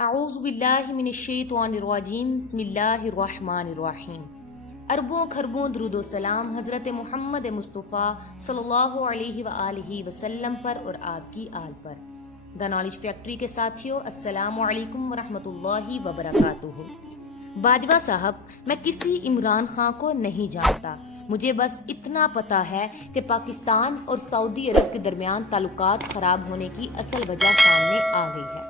اعوذ باللہ من الشیطان الرجیم بسم اللہ الرحمن الرحیم۔ اربوں خربوں درود و سلام حضرت محمد مصطفیٰ صلی اللہ علیہ وآلہ وسلم پر اور آپ کی آل پر۔ دا نالج فیکٹری کے ساتھیوں، السلام علیکم ورحمۃ اللہ وبرکاتہ۔ باجوہ صاحب، میں کسی عمران خان کو نہیں جانتا، مجھے بس اتنا پتا ہے کہ پاکستان اور سعودی عرب کے درمیان تعلقات خراب ہونے کی اصل وجہ سامنے آ گئی ہے۔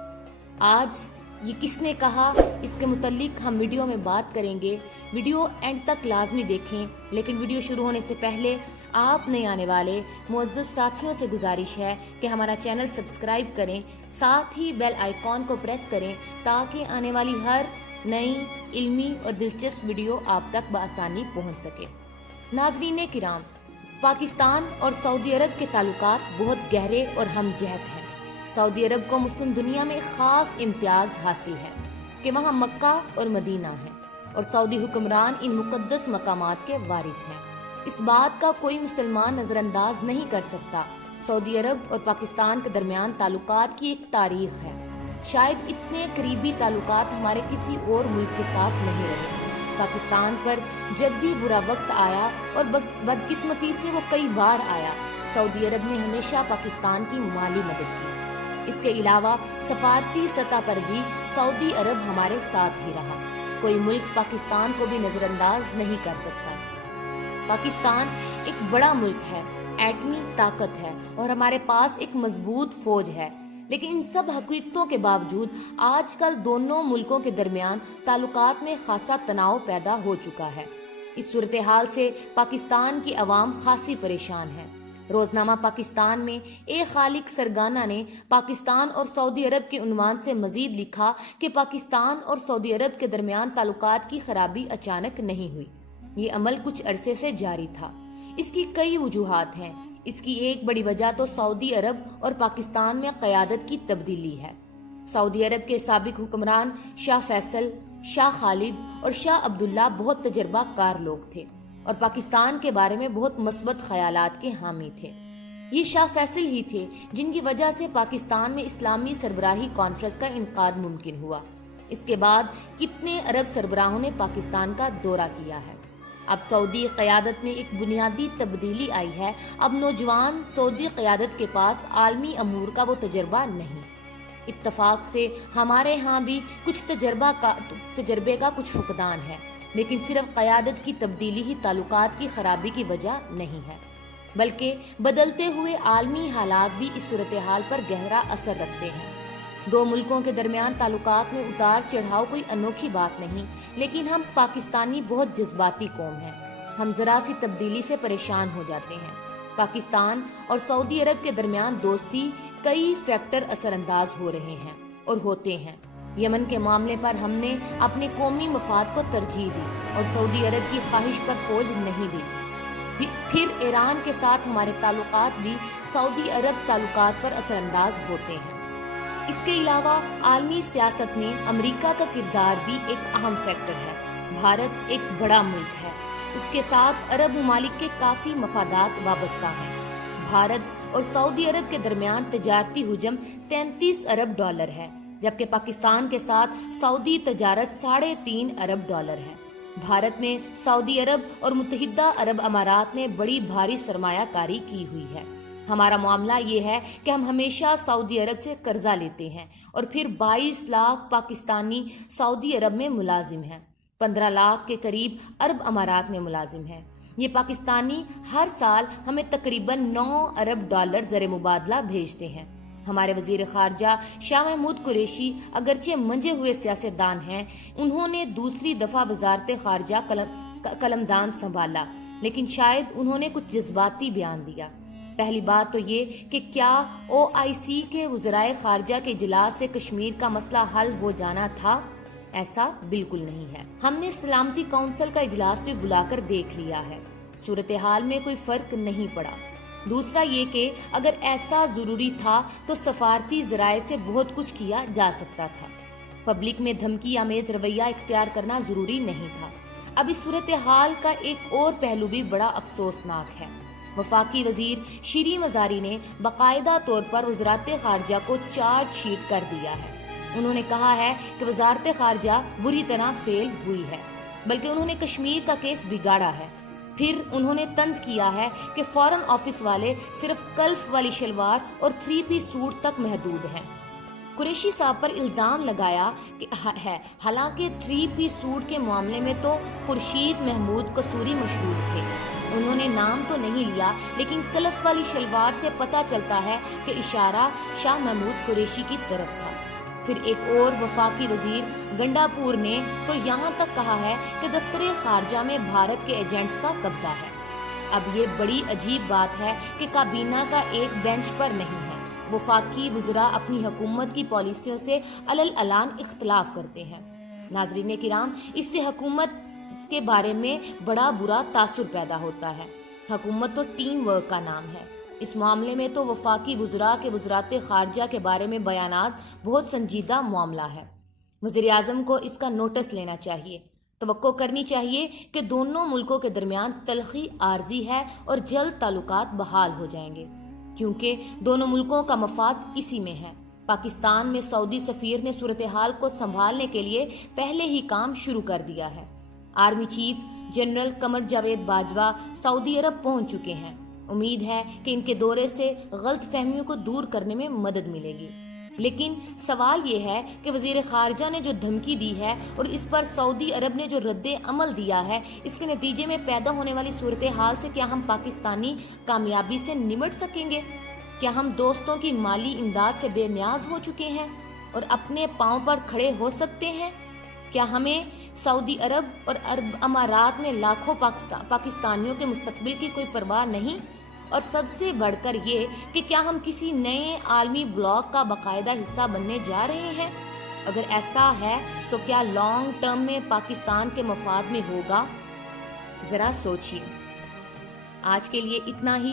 آج یہ کس نے کہا، اس کے متعلق ہم ویڈیو میں بات کریں گے۔ ویڈیو اینڈ تک لازمی دیکھیں، لیکن ویڈیو شروع ہونے سے پہلے آپ نئے آنے والے معزز ساتھیوں سے گزارش ہے کہ ہمارا چینل سبسکرائب کریں، ساتھ ہی بیل آئیکن کو پریس کریں تاکہ آنے والی ہر نئی علمی اور دلچسپ ویڈیو آپ تک بآسانی پہنچ سکے۔ ناظرین کرام، پاکستان اور سعودی عرب کے تعلقات بہت گہرے اور ہم جہت ہیں۔ سعودی عرب کو مسلم دنیا میں ایک خاص امتیاز حاصل ہے کہ وہاں مکہ اور مدینہ ہیں اور سعودی حکمران ان مقدس مقامات کے وارث ہیں۔ اس بات کا کوئی مسلمان نظر انداز نہیں کر سکتا۔ سعودی عرب اور پاکستان کے درمیان تعلقات کی ایک تاریخ ہے۔ شاید اتنے قریبی تعلقات ہمارے کسی اور ملک کے ساتھ نہیں رہے۔ پاکستان پر جب بھی برا وقت آیا اور بدقسمتی سے وہ کئی بار آیا، سعودی عرب نے ہمیشہ پاکستان کی مالی مدد کی۔ اس کے علاوہ سفارتی سطح پر بھی سعودی عرب ہمارے ساتھ ہی رہا۔ کوئی ملک پاکستان کو بھی نظر انداز نہیں کر سکتا۔ پاکستان ایک بڑا ملک ہے، ایٹمی طاقت ہے اور ہمارے پاس ایک مضبوط فوج ہے، لیکن ان سب حقیقتوں کے باوجود آج کل دونوں ملکوں کے درمیان تعلقات میں خاصا تناؤ پیدا ہو چکا ہے۔ اس صورتحال سے پاکستان کی عوام خاصی پریشان ہے۔ روزنامہ پاکستان میں ایک خالق سرگانہ نے پاکستان اور سعودی عرب کے عنوان سے مزید لکھا کہ پاکستان اور سعودی عرب کے درمیان تعلقات کی خرابی اچانک نہیں ہوئی، یہ عمل کچھ عرصے سے جاری تھا۔ اس کی کئی وجوہات ہیں۔ اس کی ایک بڑی وجہ تو سعودی عرب اور پاکستان میں قیادت کی تبدیلی ہے۔ سعودی عرب کے سابق حکمران شاہ فیصل، شاہ خالد اور شاہ عبداللہ بہت تجربہ کار لوگ تھے اور پاکستان کے بارے میں بہت مثبت خیالات کے حامی تھے۔ یہ شاہ فیصل ہی تھے جن کی وجہ سے پاکستان میں اسلامی سربراہی کانفرنس کا انعقاد ممکن ہوا۔ اس کے بعد کتنے عرب سربراہوں نے پاکستان کا دورہ کیا ہے۔ اب سعودی قیادت میں ایک بنیادی تبدیلی آئی ہے۔ اب نوجوان سعودی قیادت کے پاس عالمی امور کا وہ تجربہ نہیں۔ اتفاق سے ہمارے ہاں بھی کچھ تجربے کا کچھ فقدان ہے، لیکن صرف قیادت کی تبدیلی ہی تعلقات کی خرابی کی وجہ نہیں ہے، بلکہ بدلتے ہوئے عالمی حالات بھی اس صورتحال پر گہرا اثر رکھتے ہیں۔ دو ملکوں کے درمیان تعلقات میں اتار چڑھاؤ کوئی انوکھی بات نہیں، لیکن ہم پاکستانی بہت جذباتی قوم ہیں۔ ہم ذرا سی تبدیلی سے پریشان ہو جاتے ہیں۔ پاکستان اور سعودی عرب کے درمیان دوستی کئی فیکٹر اثر انداز ہو رہے ہیں اور ہوتے ہیں۔ یمن کے معاملے پر ہم نے اپنے قومی مفاد کو ترجیح دی اور سعودی عرب کی خواہش پر فوج نہیں بھیجی۔ پھر ایران کے ساتھ ہمارے تعلقات بھی سعودی عرب تعلقات پر اثر انداز ہوتے ہیں۔ اس کے علاوہ عالمی سیاست میں امریکہ کا کردار بھی ایک اہم فیکٹر ہے۔ بھارت ایک بڑا ملک ہے، اس کے ساتھ عرب ممالک کے کافی مفادات وابستہ ہیں۔ بھارت اور سعودی عرب کے درمیان تجارتی حجم 33 ارب ڈالر ہے، جبکہ پاکستان کے ساتھ سعودی تجارت 3.5 ارب ڈالر ہے۔ بھارت میں سعودی عرب اور متحدہ عرب امارات نے بڑی بھاری سرمایہ کاری کی ہوئی ہے۔ ہمارا معاملہ یہ ہے کہ ہم ہمیشہ سعودی عرب سے قرضہ لیتے ہیں اور پھر 22 لاکھ پاکستانی سعودی عرب میں ملازم ہیں، 15 لاکھ کے قریب عرب امارات میں ملازم ہیں۔ یہ پاکستانی ہر سال ہمیں تقریباً 9 ارب ڈالر زر مبادلہ بھیجتے ہیں۔ ہمارے وزیر خارجہ شاہ محمود قریشی اگرچہ منجے ہوئے سیاستدان ہیں، انہوں نے دوسری دفعہ وزارت خارجہ قلمدان سنبھالا، لیکن شاید انہوں نے کچھ جذباتی بیان دیا۔ پہلی بات تو یہ کہ کیا OIC کے وزرائے خارجہ کے اجلاس سے کشمیر کا مسئلہ حل ہو جانا تھا؟ ایسا بالکل نہیں ہے۔ ہم نے سلامتی کونسل کا اجلاس بھی بلا کر دیکھ لیا ہے، صورتحال میں کوئی فرق نہیں پڑا۔ دوسرا یہ کہ اگر ایسا ضروری تھا تو سفارتی ذرائع سے بہت کچھ کیا جا سکتا تھا۔ پبلک میں دھمکی آمیز رویہ اختیار کرنا ضروری نہیں تھا۔ اب اس صورتحال کا ایک اور پہلو بھی بڑا افسوسناک ہے۔ وفاقی وزیر شیریں مزاری نے باقاعدہ طور پر وزارت خارجہ کو چارج شیٹ کر دیا ہے۔ انہوں نے کہا ہے کہ وزارت خارجہ بری طرح فیل ہوئی ہے، بلکہ انہوں نے کشمیر کا کیس بگاڑا ہے۔ پھر انہوں نے طنز کیا ہے کہ فارن آفس والے صرف کلف والی شلوار اور 3 پیس سوٹ تک محدود ہیں۔ قریشی صاحب پر الزام لگایا کہ حالانکہ 3 پیس سوٹ کے معاملے میں تو خورشید محمود قصوری مشہور تھے، انہوں نے نام تو نہیں لیا، لیکن کلف والی شلوار سے پتہ چلتا ہے کہ اشارہ شاہ محمود قریشی کی طرف تھا۔ پھر ایک اور وفاقی وزیر گنڈا پور نے تو یہاں تک کہا ہے کہ دفتر خارجہ میں بھارت کے ایجنٹس کا قبضہ ہے۔ اب یہ بڑی عجیب بات ہے کہ کابینہ کا ایک بینچ پر نہیں ہے، وفاقی وزراء اپنی حکومت کی پالیسیوں سے علل اعلان اختلاف کرتے ہیں۔ ناظرین کرام، اس سے حکومت کے بارے میں بڑا برا تاثر پیدا ہوتا ہے۔ حکومت تو ٹیم ورک کا نام ہے۔ اس معاملے میں تو وفاقی وزراء کے وزارت خارجہ کے بارے میں بیانات بہت سنجیدہ معاملہ ہے۔ وزیر اعظم کو اس کا نوٹس لینا چاہیے۔ توقع کرنی چاہیے کہ دونوں ملکوں کے درمیان تلخی عارضی ہے اور جلد تعلقات بحال ہو جائیں گے، کیونکہ دونوں ملکوں کا مفاد اسی میں ہے۔ پاکستان میں سعودی سفیر نے صورتحال کو سنبھالنے کے لیے پہلے ہی کام شروع کر دیا ہے۔ Army chief general Qamar Javed Bajwa سعودی عرب پہنچ چکے ہیں۔ امید ہے کہ ان کے دورے سے غلط فہمیوں کو دور کرنے میں مدد ملے گی، لیکن سوال یہ ہے کہ وزیر خارجہ نے جو دھمکی دی ہے اور اس پر سعودی عرب نے جو رد عمل دیا ہے، اس کے نتیجے میں پیدا ہونے والی صورتحال سے کیا ہم پاکستانی کامیابی سے نمٹ سکیں گے؟ کیا ہم دوستوں کی مالی امداد سے بے نیاز ہو چکے ہیں اور اپنے پاؤں پر کھڑے ہو سکتے ہیں؟ کیا ہمیں سعودی عرب اور عرب امارات میں لاکھوں پاکستانیوں کے مستقبل کی کوئی پرواہ نہیں؟ اور سب سے بڑھ کر یہ کہ کیا ہم کسی نئے عالمی بلاک کا باقاعدہ حصہ بننے جا رہے ہیں؟ اگر ایسا ہے تو کیا لانگ ٹرم میں پاکستان کے مفاد میں ہوگا؟ ذرا سوچئے۔ آج کے لیے اتنا ہی۔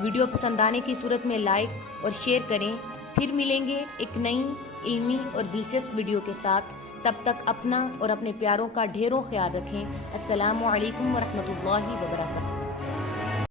ویڈیو پسند آنے کی صورت میں لائک اور شیئر کریں۔ پھر ملیں گے ایک نئی علمی اور دلچسپ ویڈیو کے ساتھ۔ تب تک اپنا اور اپنے پیاروں کا ڈھیروں خیال رکھیں۔ السلام علیکم ورحمۃ اللہ وبرکاتہ۔